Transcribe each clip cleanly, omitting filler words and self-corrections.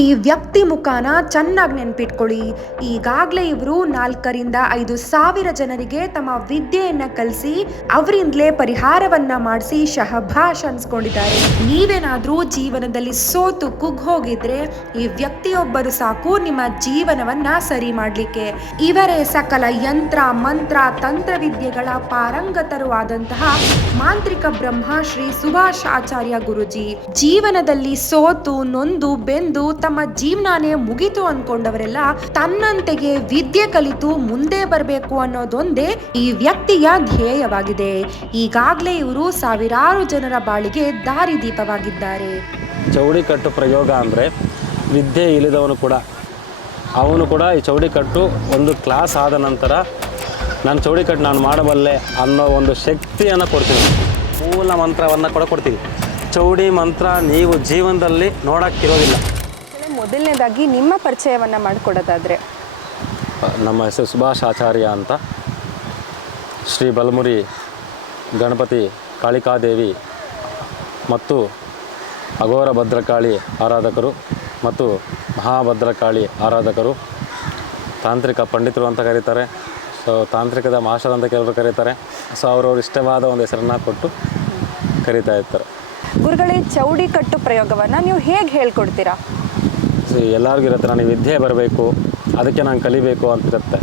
ಈ ವ್ಯಕ್ತಿ ಮುಖಾನ ಚೆನ್ನಾಗಿ ನೆನ್ಪಿಟ್ಕೊಳ್ಳಿ. ಈಗಾಗಲೇ ಇವರು 4,000-5,000 ಜನರಿಗೆ ತಮ್ಮ ವಿದ್ಯೆಯನ್ನ ಕಲಿಸಿ ಅವರಿಂದಲೇ ಪರಿಹಾರವನ್ನ ಮಾಡಿಸಿ ಶಹಭಾಷ್ ಅನ್ಸ್ಕೊಂಡಿದ್ದಾರೆ. ನೀವೇನಾದ್ರೂ ಜೀವನದಲ್ಲಿ ಸೋತು ಕುಗ್ಗೋಗಿದ್ರೆ ಈ ವ್ಯಕ್ತಿಯೊಬ್ಬರು ಸಾಕು ನಿಮ್ಮ ಜೀವನವನ್ನ ಸರಿ ಮಾಡ್ಲಿಕ್ಕೆ. ಇವರೇ ಸಕಲ ಯಂತ್ರ ಮಂತ್ರ ತಂತ್ರವಿದ್ಯೆಗಳ ಪಾರಂಗತರು ಆದಂತಹ ಮಾಂತ್ರಿಕ ಬ್ರಹ್ಮ ಶ್ರೀ ಸುಭಾಷ್ ಆಚಾರ್ಯ ಗುರುಜಿ. ಜೀವನದಲ್ಲಿ ಸೋತು ನೊಂದು ಬೆಂದು ತಮ್ಮ ಜೀವನಾನೇ ಮುಗಿತು ಅನ್ಕೊಂಡವರೆಲ್ಲ ತನ್ನಂತೆಗೆ ವಿದ್ಯೆ ಕಲಿತು ಮುಂದೆ ಬರಬೇಕು ಅನ್ನೋದೊಂದೇ ಈ ವ್ಯಕ್ತಿಯ ಧ್ಯೇಯವಾಗಿದೆ. ಈಗಾಗಲೇ ಇವರು ಸಾವಿರಾರು ಜನರ ಬಾಳಿಗೆ ದಾರಿದೀಪವಾಗಿದ್ದಾರೆ. ಚೌಡಿಕಟ್ಟು ಪ್ರಯೋಗ ಅಂದರೆ ವಿದ್ಯೆ ಇಳಿದವನು ಕೂಡ ಅವನು ಕೂಡ ಈ ಚೌಡಿಕಟ್ಟು ಒಂದು ಕ್ಲಾಸ್ ಆದ ನಂತರ ನಾನು ಚೌಡಿಕಟ್ಟು ನಾನು ಮಾಡಬಲ್ಲೆ ಅನ್ನೋ ಒಂದು ಶಕ್ತಿಯನ್ನು ಕೊಡ್ತೀನಿ. ಮೂಲ ಮಂತ್ರವನ್ನು ಕೂಡ ಕೊಡ್ತೀವಿ. ಚೌಡಿ ಮಂತ್ರ ನೀವು ಜೀವನದಲ್ಲಿ ನೋಡೋಕ್ಕಿರೋದಿಲ್ಲ. ಮೊದಲನೇದಾಗಿ ನಿಮ್ಮ ಪರಿಚಯವನ್ನು ಮಾಡಿಕೊಡೋದಾದರೆ, ನಮ್ಮ ಹೆಸರು ಸುಭಾಷ್ ಆಚಾರ್ಯ ಅಂತ. ಶ್ರೀ ಬಲಮುರಿ ಗಣಪತಿ ಕಾಳಿಕಾದೇವಿ ಮತ್ತು ಅಘೋರ ಭದ್ರಕಾಳಿ ಆರಾಧಕರು ಮತ್ತು ಮಹಾಭದ್ರಕಾಳಿ ಆರಾಧಕರು, ತಾಂತ್ರಿಕ ಪಂಡಿತರು ಅಂತ ಕರೀತಾರೆ. ಸೊ ತಾಂತ್ರಿಕದ ಮಾಸ್ಟರ್ ಅಂತ ಕೆಲವರು ಕರೀತಾರೆ. ಸೊ ಅವರವ್ರ ಇಷ್ಟವಾದ ಒಂದು ಹೆಸರನ್ನು ಕೊಟ್ಟು ಕರೀತಾ ಇರ್ತಾರೆ. ಗುರುಗಳೇ, ಚೌಡಿಕಟ್ಟು ಪ್ರಯೋಗವನ್ನು ನೀವು ಹೇಗೆ ಹೇಳ್ಕೊಡ್ತೀರಾ? ಎಲ್ಲರಿಗೂ ಇರುತ್ತೆ, ನನಗೆ ವಿದ್ಯೆ ಬರಬೇಕು, ಅದಕ್ಕೆ ನಾನು ಕಲಿಬೇಕು ಅಂತಿರುತ್ತೆ.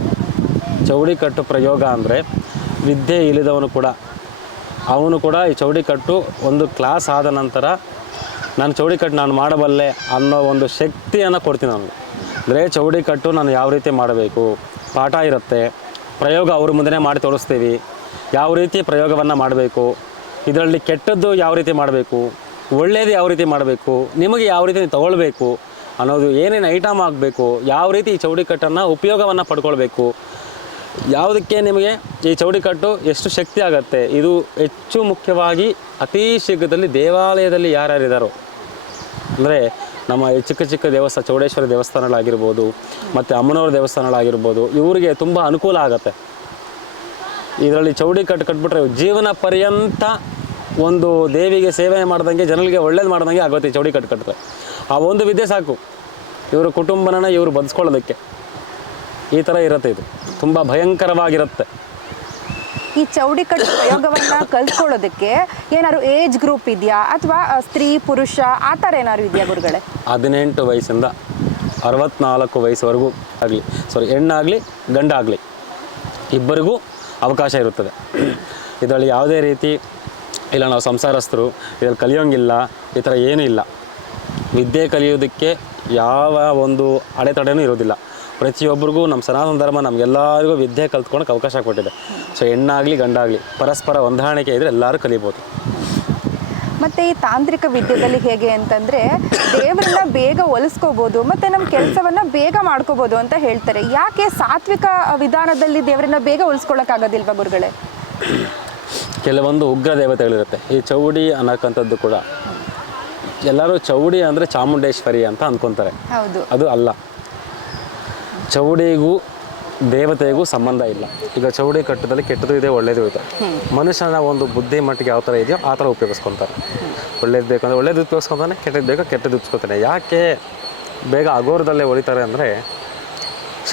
ಚೌಡಿಕಟ್ಟು ಪ್ರಯೋಗ ಅಂದರೆ ವಿದ್ಯೆ ಇಳಿದವನು ಕೂಡ ಅವನು ಕೂಡ ಈ ಚೌಡಿಕಟ್ಟು ಒಂದು ಕ್ಲಾಸ್ ಆದ ನಂತರ ನಾನು ಚೌಡಿಕಟ್ಟು ನಾನು ಮಾಡಬಲ್ಲೆ ಅನ್ನೋ ಒಂದು ಶಕ್ತಿಯನ್ನು ಕೊಡ್ತೀನಿ ಅವನಿಗೆ. ಅಂದರೆ ಚೌಡಿಕಟ್ಟು ನಾನು ಯಾವ ರೀತಿ ಮಾಡಬೇಕು, ಪಾಠ ಇರುತ್ತೆ, ಪ್ರಯೋಗ ಅವ್ರ ಮುಂದೆ ಮಾಡಿ ತೋರಿಸ್ತೀವಿ. ಯಾವ ರೀತಿ ಪ್ರಯೋಗವನ್ನು ಮಾಡಬೇಕು, ಇದರಲ್ಲಿ ಕೆಟ್ಟದ್ದು ಯಾವ ರೀತಿ ಮಾಡಬೇಕು, ಒಳ್ಳೆಯದು ಯಾವ ರೀತಿ ಮಾಡಬೇಕು, ನಿಮಗೆ ಯಾವ ರೀತಿ ತಗೊಳ್ಬೇಕು ಅನ್ನೋದು, ಏನೇನು ಐಟಮ್ ಆಗಬೇಕು, ಯಾವ ರೀತಿ ಈ ಚೌಡಿಕಟ್ಟನ್ನು ಉಪಯೋಗವನ್ನು ಪಡ್ಕೊಳ್ಬೇಕು, ಯಾವುದಕ್ಕೆ ನಿಮಗೆ ಈ ಚೌಡಿಕಟ್ಟು ಎಷ್ಟು ಶಕ್ತಿ ಆಗುತ್ತೆ. ಇದು ಹೆಚ್ಚು ಮುಖ್ಯವಾಗಿ ಅತಿ ಶೀಘ್ರದಲ್ಲಿ ದೇವಾಲಯದಲ್ಲಿ ಯಾರ್ಯಾರಿದ್ದಾರೋ, ಅಂದರೆ ನಮ್ಮ ಚಿಕ್ಕ ಚಿಕ್ಕ ದೇವಸ್ಥಾನ, ಚೌಡೇಶ್ವರಿ ದೇವಸ್ಥಾನಗಳಾಗಿರ್ಬೋದು ಮತ್ತು ಅಮ್ಮನವರ ದೇವಸ್ಥಾನಗಳಾಗಿರ್ಬೋದು, ಇವರಿಗೆ ತುಂಬ ಅನುಕೂಲ ಆಗುತ್ತೆ. ಇದರಲ್ಲಿ ಚೌಡಿಕಟ್ಟು ಕಟ್ಬಿಟ್ರೆ ಜೀವನ ಪರ್ಯಂತ ಒಂದು ದೇವಿಗೆ ಸೇವೆ ಮಾಡ್ದಂಗೆ, ಜನರಿಗೆ ಒಳ್ಳೇದು ಮಾಡ್ದಂಗೆ ಆಗುತ್ತೆ. ಈ ಚೌಡಿಕಟ್ಟು ಕಟ್ಟಿದ್ರೆ ಆ ಒಂದು ವಿದ್ಯೆ ಸಾಕು ಇವರು ಕುಟುಂಬನ ಇವರು ಬದುಸ್ಕೊಳ್ಳೋದಕ್ಕೆ. ಈ ಥರ ಇರುತ್ತೆ. ಇದು ತುಂಬ ಭಯಂಕರವಾಗಿರುತ್ತೆ. ಈ ಚೌಡಿಕಟ್ಟು ಪ್ರಯೋಗವನ್ನು ಕಲ್ತ್ಕೊಳ್ಳೋದಕ್ಕೆ ಏನಾದ್ರು ಏಜ್ ಗ್ರೂಪ್ ಇದೆಯಾ, ಅಥವಾ ಸ್ತ್ರೀ ಪುರುಷ ಆ ಥರ ಏನಾದ್ರು ಇದೆಯಾ ಗುರುಗಳೇ? 18 ವಯಸ್ಸಿಂದ 64 ವಯಸ್ಸುವರೆಗೂ ಆಗಲಿ, ಹೆಣ್ಣಾಗಲಿ ಗಂಡಾಗಲಿ ಇಬ್ಬರಿಗೂ ಅವಕಾಶ ಇರುತ್ತದೆ. ಇದರಲ್ಲಿ ಯಾವುದೇ ರೀತಿ ಇಲ್ಲ ನಾವು ಸಂಸಾರಸ್ಥರು ಇದರಲ್ಲಿ ಕಲಿಯೋಂಗಿಲ್ಲ, ಈ ಥರ ಏನೂ ಇಲ್ಲ. ವಿದ್ಯೆ ಕಲಿಯೋದಕ್ಕೆ ಯಾವ ಒಂದು ಅಡೆತಡೆನೂ ಇರೋದಿಲ್ಲ. ಪ್ರತಿಯೊಬ್ಬರಿಗೂ ನಮ್ಮ ಸನಾತನ ಧರ್ಮ ನಮಗೆಲ್ಲರಿಗೂ ವಿದ್ಯೆ ಕಲ್ತ್ಕೊಳಕ್ಕೆ ಅವಕಾಶ ಕೊಟ್ಟಿದೆ. ಸೊ ಹೆಣ್ಣಾಗಲಿ ಗಂಡಾಗಲಿ ಪರಸ್ಪರ ಹೊಂದಾಣಿಕೆ ಇದ್ದರೆ ಎಲ್ಲರೂ ಕಲಿಬೋದು. ಮತ್ತು ಈ ತಾಂತ್ರಿಕ ವಿದ್ಯೆಯಲ್ಲಿ ಹೇಗೆ ಅಂತಂದರೆ ದೇವರನ್ನ ಬೇಗ ಒಲಿಸ್ಕೋಬೋದು ಮತ್ತು ನಮ್ಮ ಕೆಲಸವನ್ನು ಬೇಗ ಮಾಡ್ಕೋಬೋದು ಅಂತ ಹೇಳ್ತಾರೆ. ಯಾಕೆ ಸಾತ್ವಿಕ ವಿಧಾನದಲ್ಲಿ ದೇವರನ್ನ ಬೇಗ ಒಲಿಸ್ಕೊಳ್ಳೋಕ್ಕಾಗೋದಿಲ್ವಾ ಗುರುಗಳೇ? ಕೆಲವೊಂದು ಉಗ್ರ ದೇವತೆಗಳಿರುತ್ತೆ. ಈ ಚೌಡಿ ಅನ್ನೋಕ್ಕಂಥದ್ದು ಕೂಡ ಎಲ್ಲರೂ ಚೌಡಿ ಅಂದರೆ ಚಾಮುಂಡೇಶ್ವರಿ ಅಂತ ಅಂದ್ಕೊತಾರೆ. ಹೌದು, ಅದು ಅಲ್ಲ. ಚೌಡಿಗೂ ದೇವತೆಗೂ ಸಂಬಂಧ ಇಲ್ಲ. ಈಗ ಚೌಡಿ ಕಟ್ಟದಲ್ಲಿ ಕೆಟ್ಟದ್ದು ಇದೆ, ಒಳ್ಳೇದು ಇದೆ. ಮನುಷ್ಯನ ಒಂದು ಬುದ್ಧಿ ಮಟ್ಟಿಗೆ ಯಾವ ಥರ ಇದೆಯೋ ಆ ಥರ ಉಪಯೋಗಿಸ್ಕೊತಾರೆ. ಒಳ್ಳೇದು ಬೇಕಂದ್ರೆ ಒಳ್ಳೇದು ಉಪಯೋಗಿಸ್ಕೊತಾನೆ, ಕೆಟ್ಟದ್ದು ಬೇಕೋ ಕೆಟ್ಟದ್ದು ಉಪಯೋಗಿಸ್ಕೊತಾನೆ. ಯಾಕೆ ಬೇಗ ಅಘೋರದಲ್ಲೇ ಹೊಡಿತಾರೆ ಅಂದರೆ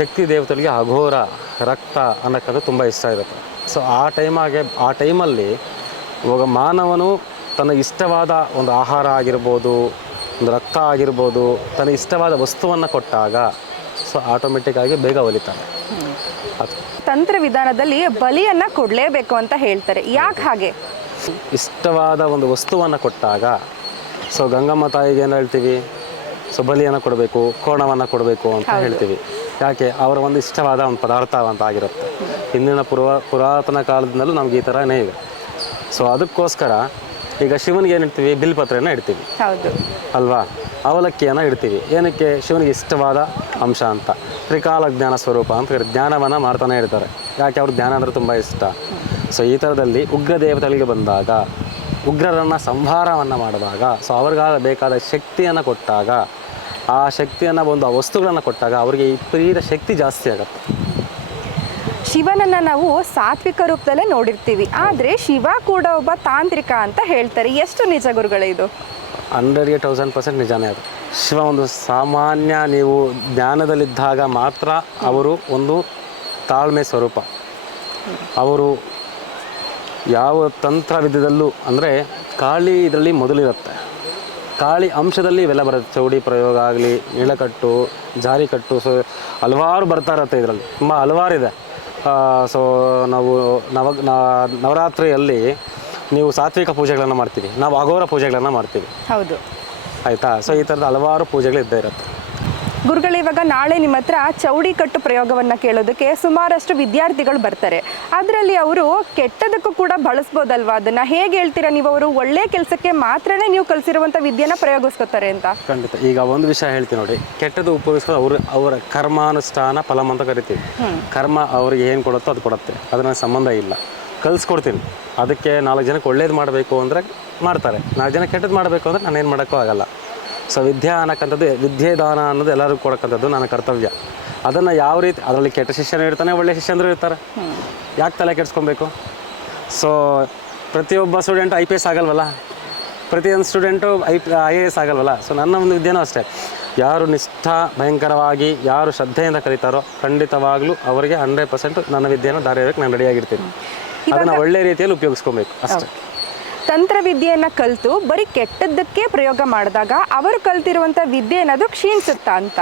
ಶಕ್ತಿ ದೇವತೆಗಳಿಗೆ ಅಘೋರ ರಕ್ತ ಅನ್ನೋಕ್ಕಂದ್ರೆ ತುಂಬ ಇಷ್ಟ ಇರುತ್ತೆ. ಸೊ ಆ ಟೈಮಲ್ಲಿ ಇವಾಗ ಮಾನವನು ತನ್ನ ಇಷ್ಟವಾದ ಒಂದು ಆಹಾರ ಆಗಿರ್ಬೋದು, ಒಂದು ರಕ್ತ ಆಗಿರ್ಬೋದು, ತನ್ನ ಇಷ್ಟವಾದ ವಸ್ತುವನ್ನು ಕೊಟ್ಟಾಗ ಸೊ ಆಟೋಮೆಟಿಕ್ಕಾಗಿ ಬೇಗ ಒಲಿತಾನೆ. ಅದು ತಂತ್ರ ವಿಧಾನದಲ್ಲಿ ಬಲಿಯನ್ನು ಕೊಡಲೇಬೇಕು ಅಂತ ಹೇಳ್ತಾರೆ. ಯಾಕೆ ಹಾಗೆ? ಇಷ್ಟವಾದ ಒಂದು ವಸ್ತುವನ್ನು ಕೊಟ್ಟಾಗ, ಸೊ ಗಂಗಮ್ಮ ತಾಯಿಗೆ ಏನು ಹೇಳ್ತೀವಿ, ಸೊ ಬಲಿಯನ್ನು ಕೊಡಬೇಕು, ಕೋಣವನ್ನು ಕೊಡಬೇಕು ಅಂತ ಹೇಳ್ತೀವಿ. ಯಾಕೆ? ಅವರ ಒಂದು ಇಷ್ಟವಾದ ಒಂದು ಪದಾರ್ಥ ಅಂತ ಆಗಿರುತ್ತೆ. ಹಿಂದಿನ ಪುರಾತನ ಕಾಲದಿಂದಲೂ ನಮ್ಗೆ ಈ ಥರನೇ ಇದೆ. ಸೊ ಅದಕ್ಕೋಸ್ಕರ ಈಗ ಶಿವನಿಗೆ ಏನು ಇಡ್ತೀವಿ, ಬಿಲ್ಪತ್ರೆನ ಇಡ್ತೀವಿ, ಹೌದು ಅಲ್ವಾ? ಅವಲಕ್ಕಿಯನ್ನು ಇಡ್ತೀವಿ. ಏನಕ್ಕೆ? ಶಿವನಿಗೆ ಇಷ್ಟವಾದ ಅಂಶ ಅಂತ. ತ್ರಿಕಾಲ ಜ್ಞಾನ ಸ್ವರೂಪ ಅಂತ ಜ್ಞಾನವನ್ನು ಮಾಡ್ತಾನೆ ಇರ್ತಾರೆ. ಯಾಕೆ? ಅವ್ರಿಗೆ ಜ್ಞಾನ ಅಂದರೆ ತುಂಬ ಇಷ್ಟ. ಸೊ ಈ ಥರದಲ್ಲಿ ಉಗ್ರ ದೇವತೆಗಳಿಗೆ ಬಂದಾಗ, ಉಗ್ರರನ್ನು ಸಂಹಾರವನ್ನು ಮಾಡಿದಾಗ, ಸೊ ಅವ್ರಿಗಾದ ಬೇಕಾದ ಶಕ್ತಿಯನ್ನು ಕೊಟ್ಟಾಗ, ಆ ಶಕ್ತಿಯನ್ನು ಒಂದು ಆ ವಸ್ತುಗಳನ್ನು ಕೊಟ್ಟಾಗ ಅವರಿಗೆ ವಿಪರೀತ ಶಕ್ತಿ ಜಾಸ್ತಿ ಆಗುತ್ತೆ. ಶಿವನನ್ನು ನಾವು ಸಾತ್ವಿಕ ರೂಪದಲ್ಲೇ ನೋಡಿರ್ತೀವಿ, ಆದರೆ ಶಿವ ಕೂಡ ಒಬ್ಬ ತಾಂತ್ರಿಕ ಅಂತ ಹೇಳ್ತಾರೆ. ಎಷ್ಟು ನಿಜ ಗುರುಗಳೇ ಇದು? 100ಗೆ 1000% ನಿಜಾನೇ ಅದು. ಶಿವ ಒಂದು ಸಾಮಾನ್ಯ ನೀವು ಜ್ಞಾನದಲ್ಲಿದ್ದಾಗ ಮಾತ್ರ ಅವರು ಒಂದು ತಾಳ್ಮೆ ಸ್ವರೂಪ. ಅವರು ಯಾವ ತಂತ್ರ ವಿದ್ಯದಲ್ಲೂ ಅಂದರೆ ಕಾಳಿ ಇದರಲ್ಲಿ ಮೊದಲಿರುತ್ತೆ, ಕಾಳಿ ಅಂಶದಲ್ಲಿ ಇವೆಲ್ಲ ಬರುತ್ತೆ. ಚೌಡಿ ಪ್ರಯೋಗ ಆಗಲಿ, ನೀಳಕಟ್ಟು, ಜಾರಿಕಟ್ಟು, ಸೊ ಹಲವಾರು ಬರ್ತಾ ಇರುತ್ತೆ ಇದರಲ್ಲಿ, ತುಂಬ ಹಲವಾರಿದೆ. ಸೊ ನಾವು ನವರಾತ್ರಿಯಲ್ಲಿ ನೀವು ಸಾತ್ವಿಕ ಪೂಜೆಗಳನ್ನು ಮಾಡ್ತೀವಿ, ನಾವು ಅಘೋರ ಪೂಜೆಗಳನ್ನು ಮಾಡ್ತೀವಿ. ಹೌದು, ಆಯಿತಾ. ಸೊ ಈ ಥರದ ಹಲವಾರು ಪೂಜೆಗಳು ಇದ್ದೇ ಇರುತ್ತೆ. ಗುರುಗಳು, ಇವಾಗ ನಾಳೆ ನಿಮ್ಮ ಹತ್ರ ಚೌಡಿ ಕಟ್ಟು ಪ್ರಯೋಗವನ್ನು ಕೇಳೋದಕ್ಕೆ ಸುಮಾರಷ್ಟು ವಿದ್ಯಾರ್ಥಿಗಳು ಬರ್ತಾರೆ. ಅದರಲ್ಲಿ ಅವರು ಕೆಟ್ಟದಕ್ಕೂ ಕೂಡ ಬಳಸ್ಬೋದಲ್ವಾ? ಅದನ್ನು ಹೇಗೆ ಹೇಳ್ತೀರಾ ನೀವು? ಅವರು ಒಳ್ಳೆ ಕೆಲಸಕ್ಕೆ ಮಾತ್ರನೇ ನೀವು ಕಲಿಸಿರುವಂಥ ವಿದ್ಯೆನ ಪ್ರಯೋಗಿಸ್ಕೊತಾರೆ ಅಂತ? ಖಂಡಿತ. ಈಗ ಒಂದು ವಿಷಯ ಹೇಳ್ತೀನಿ ನೋಡಿ, ಕೆಟ್ಟದ್ದು ಉಪಯೋಗಿಸೋದು ಅವರ ಕರ್ಮಾನುಷ್ಠಾನ ಫಲಂ ಅಂತ ಕರಿತೀವಿ. ಕರ್ಮ ಅವ್ರಿಗೆ ಏನು ಕೊಡುತ್ತೋ ಅದು ಕೊಡುತ್ತೆ, ಅದರ ಸಂಬಂಧ ಇಲ್ಲ. ಕಲಿಸ್ಕೊಡ್ತೀನಿ. ಅದಕ್ಕೆ 4 ಜನಕ್ಕೆ ಒಳ್ಳೇದು ಮಾಡಬೇಕು ಅಂದರೆ ಮಾಡ್ತಾರೆ, 4 ಜನ ಕೆಟ್ಟದ್ದು ಮಾಡಬೇಕು ಅಂದರೆ ನಾನು ಏನು ಮಾಡೋಕ್ಕೂ ಆಗಲ್ಲ. ಸೊ ವಿದ್ಯೆ ಅನ್ನಕ್ಕಂಥದ್ದು, ವಿದ್ಯೆ ದಾನ ಅನ್ನೋದು ಎಲ್ಲರಿಗೂ ಕೊಡೋಕ್ಕಂಥದ್ದು ನನ್ನ ಕರ್ತವ್ಯ. ಅದನ್ನು ಯಾವ ರೀತಿ, ಅದರಲ್ಲಿ ಕೆಟ್ಟ ಶಿಷ್ಯನೂ ಇರ್ತಾನೆ, ಒಳ್ಳೆಯ ಶಿಷ್ಯಂದರು ಇರ್ತಾರೆ. ಯಾಕೆ ತಲೆ ಕೆಡಿಸ್ಕೊಬೇಕು? ಸೊ ಪ್ರತಿಯೊಬ್ಬ ಸ್ಟೂಡೆಂಟು IPS ಆಗಲ್ವಲ್ಲ, ಪ್ರತಿಯೊಂದು ಸ್ಟೂಡೆಂಟು IAS ಆಗಲ್ವಲ್ಲ. ಸೊ ನನ್ನ ಒಂದು ವಿದ್ಯೆನೂ ಅಷ್ಟೇ, ಯಾರು ನಿಷ್ಠಾ ಭಯಂಕರವಾಗಿ ಯಾರು ಶ್ರದ್ಧೆಯಿಂದ ಕಲಿತಾರೋ ಖಂಡಿತವಾಗ್ಲೂ ಅವರಿಗೆ 100% ನನ್ನ ವಿದ್ಯೆಯನ್ನು ದಾರಿಯೋದಕ್ಕೆ ನಾನು ರೆಡಿಯಾಗಿರ್ತೀನಿ. ಅದನ್ನು ಒಳ್ಳೆ ರೀತಿಯಲ್ಲಿ ಉಪಯೋಗಿಸ್ಕೊಬೇಕು ಅಷ್ಟೇ. ತಂತ್ರವಿದ್ಯೆಯನ್ನು ಕಲಿತು ಬರೀ ಕೆಟ್ಟದ್ದಕ್ಕೆ ಪ್ರಯೋಗ ಮಾಡಿದಾಗ ಅವರು ಕಲ್ತಿರುವಂಥ ವಿದ್ಯೆ ಏನಾದರೂ ಕ್ಷೀಣಿಸುತ್ತಾ ಅಂತ?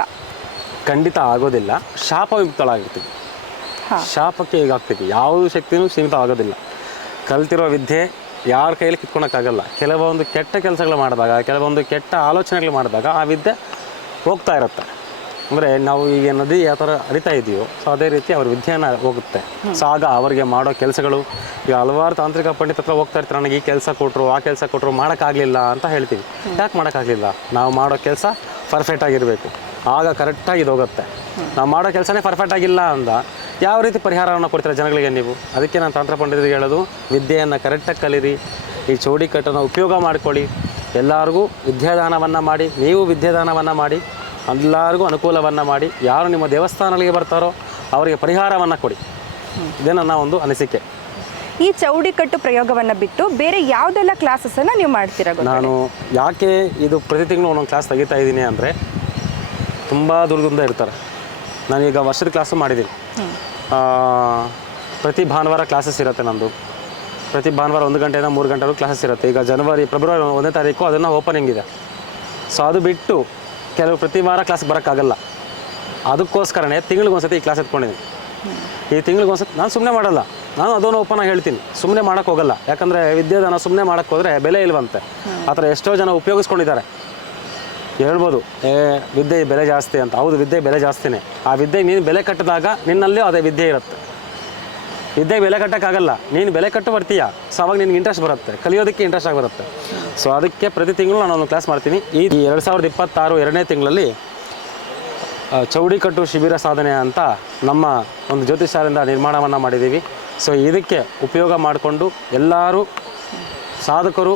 ಖಂಡಿತ ಆಗೋದಿಲ್ಲ. ಶಾಪಯುಕ್ತಳಾಗಿರ್ತೀವಿ, ಶಾಪಕ್ಕೆ ಈಗಾಗ್ತೀವಿ. ಯಾವ ಶಕ್ತಿನೂ ಸೀಮಿತ ಆಗೋದಿಲ್ಲ. ಕಲ್ತಿರೋ ವಿದ್ಯೆ ಯಾರ ಕೈಯಲ್ಲಿ ಕಿತ್ಕೊಳಕ್ಕಾಗಲ್ಲ. ಕೆಲವೊಂದು ಕೆಟ್ಟ ಕೆಲಸಗಳು ಮಾಡಿದಾಗ, ಕೆಲವೊಂದು ಕೆಟ್ಟ ಆಲೋಚನೆಗಳು ಮಾಡಿದಾಗ ಆ ವಿದ್ಯೆ ಹೋಗ್ತಾ ಇರುತ್ತೆ. ಅಂದರೆ ನಾವು ಈಗ ನದಿ ಯಾವ ಥರ ಹರಿತಾ ಇದೆಯೋ, ಸೊ ಅದೇ ರೀತಿ ಅವ್ರ ವಿದ್ಯೆಯನ್ನು ಹೋಗುತ್ತೆ. ಸೊ ಆಗ ಅವರಿಗೆ ಮಾಡೋ ಕೆಲಸಗಳು, ಈಗ ಹಲವಾರು ತಾಂತ್ರಿಕ ಪಂಡಿತ ಹತ್ರ ಹೋಗ್ತಾ ಇರ್ತಾರೆ, ನನಗೆ ಈ ಕೆಲಸ ಕೊಟ್ಟರು, ಆ ಕೆಲಸ ಕೊಟ್ಟರು, ಮಾಡೋಕ್ಕಾಗಲಿಲ್ಲ ಅಂತ ಹೇಳ್ತೀವಿ. ಯಾಕೆ ಮಾಡೋಕ್ಕಾಗಲಿಲ್ಲ? ನಾವು ಮಾಡೋ ಕೆಲಸ ಪರ್ಫೆಕ್ಟಾಗಿರಬೇಕು, ಆಗ ಕರೆಕ್ಟಾಗಿ ಇದು ಹೋಗುತ್ತೆ. ನಾವು ಮಾಡೋ ಕೆಲಸನೇ ಪರ್ಫೆಕ್ಟ್ ಆಗಿಲ್ಲ ಅಂದ ಯಾವ ರೀತಿ ಪರಿಹಾರವನ್ನು ಕೊಡ್ತೀರಾ ಜನಗಳಿಗೆ ನೀವು? ಅದಕ್ಕೆ ನಾನು ತಾಂತ್ರ ಪಂಡಿತರಿಗೆ ಹೇಳೋದು, ವಿದ್ಯೆಯನ್ನು ಕರೆಕ್ಟಾಗಿ ಕಲೀರಿ, ಈ ಚೌಡಿ ಕಟ್ಟನ್ನು ಉಪಯೋಗ ಮಾಡಿಕೊಳ್ಳಿ, ಎಲ್ಲರಿಗೂ ವಿದ್ಯಾದಾನವನ್ನು ಮಾಡಿ, ನೀವು ವಿದ್ಯಾದಾನವನ್ನು ಮಾಡಿ, ಎಲ್ಲರಿಗೂ ಅನುಕೂಲವನ್ನು ಮಾಡಿ, ಯಾರು ನಿಮ್ಮ ದೇವಸ್ಥಾನಗಳಿಗೆ ಬರ್ತಾರೋ ಅವರಿಗೆ ಪರಿಹಾರವನ್ನು ಕೊಡಿ. ಇದೇ ನನ್ನ ಒಂದು ಅನಿಸಿಕೆ. ಈ ಚೌಡಿ ಕಟ್ಟು ಪ್ರಯೋಗವನ್ನು ಬಿಟ್ಟು ಬೇರೆ ಯಾವುದೆಲ್ಲ ಕ್ಲಾಸಸ್ಸನ್ನು ನೀವು ಮಾಡ್ತೀರಾ? ನಾನು ಯಾಕೆ ಇದು ಪ್ರತಿ ತಿಂಗಳು ಒಂದೊಂದು ಕ್ಲಾಸ್ ತೆಗಿತಾ ಇದ್ದೀನಿ ಅಂದರೆ, ತುಂಬ ದೂರದಿಂದ ಇರ್ತಾರೆ. ನಾನೀಗ ವರ್ಷದ ಕ್ಲಾಸು ಮಾಡಿದ್ದೀನಿ. ಪ್ರತಿ ಭಾನುವಾರ ಕ್ಲಾಸಸ್ ಇರುತ್ತೆ ನಮ್ಮದು. ಪ್ರತಿ ಭಾನುವಾರ 1 ಗಂಟೆಯಿಂದ 3 ಗಂಟೆವರೆಗೂ ಕ್ಲಾಸಸ್ ಇರುತ್ತೆ. ಈಗ ಫೆಬ್ರವರಿ 1ನೇ ತಾರೀಕು ಅದನ್ನು ಓಪನಿಂಗ್ ಇದೆ. ಸೊ ಅದು ಬಿಟ್ಟು ಕೆಲವು ಪ್ರತಿ ವಾರ ಕ್ಲಾಸ್ ಬರೋಕ್ಕಾಗಲ್ಲ. ಅದಕ್ಕೋಸ್ಕರನೇ ತಿಂಗಳಿಗೊಂದ್ಸತಿ ಈ ಕ್ಲಾಸ್ ಎತ್ಕೊಂಡಿದ್ದೀನಿ. ಈ ತಿಂಗಳಿಗೊಂದ್ಸತಿ ನಾನು ಸುಮ್ಮನೆ ಮಾಡಲ್ಲ, ನಾನು ಅದನ್ನು ಓಪನ್ ಆಗಿ ಹೇಳ್ತೀನಿ, ಸುಮ್ಮನೆ ಮಾಡೋಕ್ಕೆ ಹೋಗಲ್ಲ. ಯಾಕಂದರೆ ವಿದ್ಯೆದಾನ ಸುಮ್ಮನೆ ಮಾಡೋಕ್ಕೆ ಹೋದರೆ ಬೆಲೆ ಇಲ್ವಂತೆ. ಆ ಥರ ಎಷ್ಟೋ ಜನ ಉಪಯೋಗಿಸ್ಕೊಂಡಿದ್ದಾರೆ. ಹೇಳ್ಬೋದು ವಿದ್ಯೆ ಬೆಲೆ ಜಾಸ್ತಿ ಅಂತ. ಹೌದು, ವಿದ್ಯೆ ಬೆಲೆ ಜಾಸ್ತಿನೇ. ಆ ವಿದ್ಯೆಗೆ ನೀನು ಬೆಲೆ ಕಟ್ಟಿದಾಗ ನಿನ್ನಲ್ಲೂ ಅದೇ ವಿದ್ಯೆ ಇರುತ್ತೆ. ವಿದ್ಯೆಗೆ ಬೆಲೆ ಕಟ್ಟೋಕ್ಕಾಗಲ್ಲ, ನೀನು ಬೆಲೆ ಕಟ್ಟು ಬರ್ತೀಯ. ಸೊ ಅವಾಗ ನಿನ್ಗೆ ಇಂಟ್ರೆಸ್ಟ್ ಬರುತ್ತೆ, ಕಲಿಯೋದಕ್ಕೆ ಇಂಟ್ರೆಸ್ಟ್ ಆಗಿರುತ್ತೆ. ಸೊ ಅದಕ್ಕೆ ಪ್ರತಿ ತಿಂಗಳು ನಾನು ಒಂದು ಕ್ಲಾಸ್ ಮಾಡ್ತೀನಿ. ಈ 2026 2ನೇ ತಿಂಗಳಲ್ಲಿ ಚೌಡಿ ಕಟ್ಟು ಶಿಬಿರ ಸಾಧನೆ ಅಂತ ನಮ್ಮ ಒಂದು ಜ್ಯೋತಿಷಾರಿಂದ ನಿರ್ಮಾಣವನ್ನು ಮಾಡಿದ್ದೀವಿ. ಸೊ ಇದಕ್ಕೆ ಉಪಯೋಗ ಮಾಡಿಕೊಂಡು ಎಲ್ಲರೂ ಸಾಧಕರು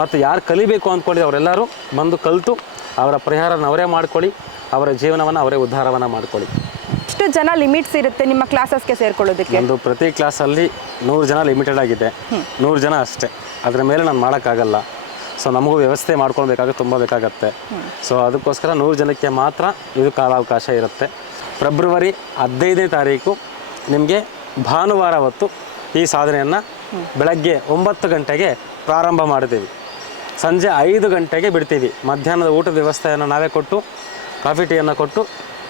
ಮತ್ತು ಯಾರು ಕಲಿಬೇಕು ಅಂದ್ಕೊಂಡಿದ್ದು ಅವರೆಲ್ಲರೂ ಬಂದು ಕಲಿತು ಅವರ ಪರಿಹಾರನ ಅವರೇ ಮಾಡ್ಕೊಳ್ಳಿ, ಅವರ ಜೀವನವನ್ನು ಅವರೇ ಉದ್ಧಾರವನ್ನು ಮಾಡ್ಕೊಳ್ಳಿ. ಎಷ್ಟು ಜನ ಲಿಮಿಟ್ಸ್ ಇರುತ್ತೆ ನಿಮ್ಮ ಕ್ಲಾಸಸ್ಗೆ ಸೇರ್ಕೊಳ್ಳೋದಕ್ಕೆ? ಒಂದು ಪ್ರತಿ ಕ್ಲಾಸಲ್ಲಿ 100 ಜನ ಲಿಮಿಟೆಡ್ ಆಗಿದೆ, 100 ಜನ ಅಷ್ಟೇ. ಅದರ ಮೇಲೆ ನಾನು ಮಾಡೋಕ್ಕಾಗಲ್ಲ. ಸೊ ನಮಗೂ ವ್ಯವಸ್ಥೆ ಮಾಡ್ಕೊಳ್ಬೇಕಾಗುತ್ತೆ, ತುಂಬ ಬೇಕಾಗತ್ತೆ. ಸೊ ಅದಕ್ಕೋಸ್ಕರ 100 ಜನಕ್ಕೆ ಮಾತ್ರ ಇದು ಕಾಲಾವಕಾಶ ಇರುತ್ತೆ. ಫೆಬ್ರವರಿ 15ನೇ ತಾರೀಕು ನಿಮಗೆ ಭಾನುವಾರ ಹೊತ್ತು ಈ ಸಾಧನೆಯನ್ನು ಬೆಳಗ್ಗೆ 9 ಗಂಟೆಗೆ ಪ್ರಾರಂಭ ಮಾಡ್ತೀವಿ, ಸಂಜೆ 5 ಗಂಟೆಗೆ ಬಿಡ್ತೀವಿ. ಮಧ್ಯಾಹ್ನದ ಊಟದ ವ್ಯವಸ್ಥೆಯನ್ನು ನಾವೇ ಕೊಟ್ಟು, ಕಾಫಿ ಟೀಯನ್ನು ಕೊಟ್ಟು,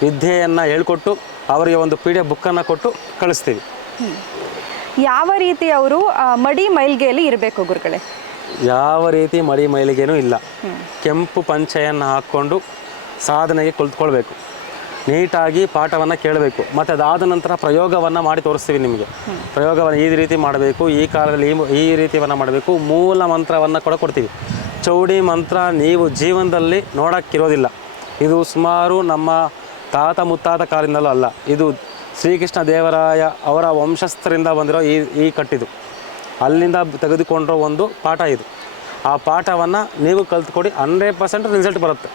ವಿದ್ಯೆಯನ್ನು ಹೇಳ್ಕೊಟ್ಟು, ಅವರಿಗೆ ಒಂದು PDF ಬುಕ್ಕನ್ನು ಕೊಟ್ಟು ಕಳಿಸ್ತೀವಿ. ಯಾವ ರೀತಿ ಅವರು ಮಡಿ ಮೈಲ್ಗೆಯಲ್ಲಿ ಇರಬೇಕು ಗುರುಗಳೇ? ಯಾವ ರೀತಿ ಮಡಿ ಮೈಲಿಗೆನೂ ಇಲ್ಲ. ಕೆಂಪು ಪಂಚೆಯನ್ನು ಹಾಕ್ಕೊಂಡು ಸಾಧನೆಗೆ ಕುಳಿತುಕೊಳ್ಬೇಕು, ನೀಟಾಗಿ ಪಾಠವನ್ನು ಕೇಳಬೇಕು. ಮತ್ತು ಅದಾದ ನಂತರ ಪ್ರಯೋಗವನ್ನು ಮಾಡಿ ತೋರಿಸ್ತೀವಿ ನಿಮಗೆ. ಪ್ರಯೋಗವನ್ನು ಈ ರೀತಿ ಮಾಡಬೇಕು, ಈ ಕಾಲದಲ್ಲಿ ಈ ರೀತಿಯನ್ನು ಮಾಡಬೇಕು, ಮೂಲ ಮಂತ್ರವನ್ನು ಕೂಡ ಕೊಡ್ತೀವಿ. ಚೌಡಿ ಮಂತ್ರ ನೀವು ಜೀವನದಲ್ಲಿ ನೋಡೋಕ್ಕಿರೋದಿಲ್ಲ. ಇದು ಸುಮಾರು ನಮ್ಮ ತಾತ ಮುತ್ತಾತ ಕಾಲದಿಂದಲೂ ಅಲ್ಲ, ಇದು ಶ್ರೀಕೃಷ್ಣ ದೇವರಾಯ ಅವರ ವಂಶಸ್ಥರಿಂದ ಬಂದಿರೋ ಈ ಕಟ್ಟಿದು, ಅಲ್ಲಿಂದ ತೆಗೆದುಕೊಂಡಿರೋ ಒಂದು ಪಾಠ ಇದು. ಆ ಪಾಠವನ್ನು ನೀವು ಕಲ್ತ್ಕೊಡಿ, 100% ರಿಸಲ್ಟ್ ಬರುತ್ತೆ.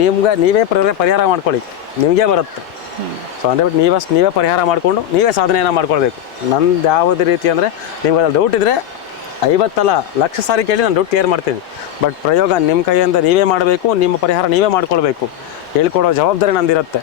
ನೀವು ನೀವೇ ಪರಿಹಾರ ಮಾಡ್ಕೊಳ್ಳಿ, ನಿಮಗೆ ಬರುತ್ತೆ. ಸೊ ಅಂದರೆ ನೀವೇ ಪರಿಹಾರ ಮಾಡಿಕೊಂಡು ನೀವೇ ಸಾಧನೆಯನ್ನು ಮಾಡ್ಕೊಳ್ಬೇಕು. ನಂದು ಯಾವುದೇ ರೀತಿ ಅಂದರೆ ನಿಮ್ಗೆ ಅದ್ರಲ್ಲಿ ಡೌಟ್ ಇದ್ದರೆ 50 ಲಕ್ಷ ಸಾರಿ ಕೇಳಿ ನಾನು ಡೌಟ್ ಕ್ಲಿಯರ್ ಮಾಡ್ತೀನಿ. ಬಟ್ ಪ್ರಯೋಗ ನಿಮ್ಮ ಕೈಯಿಂದ ನೀವೇ ಮಾಡಬೇಕು, ನಿಮ್ಮ ಪರಿಹಾರ ನೀವೇ ಮಾಡ್ಕೊಳ್ಬೇಕು. ಹೇಳ್ಕೊಡೋ ಜವಾಬ್ದಾರಿ ನಂದಿರುತ್ತೆ.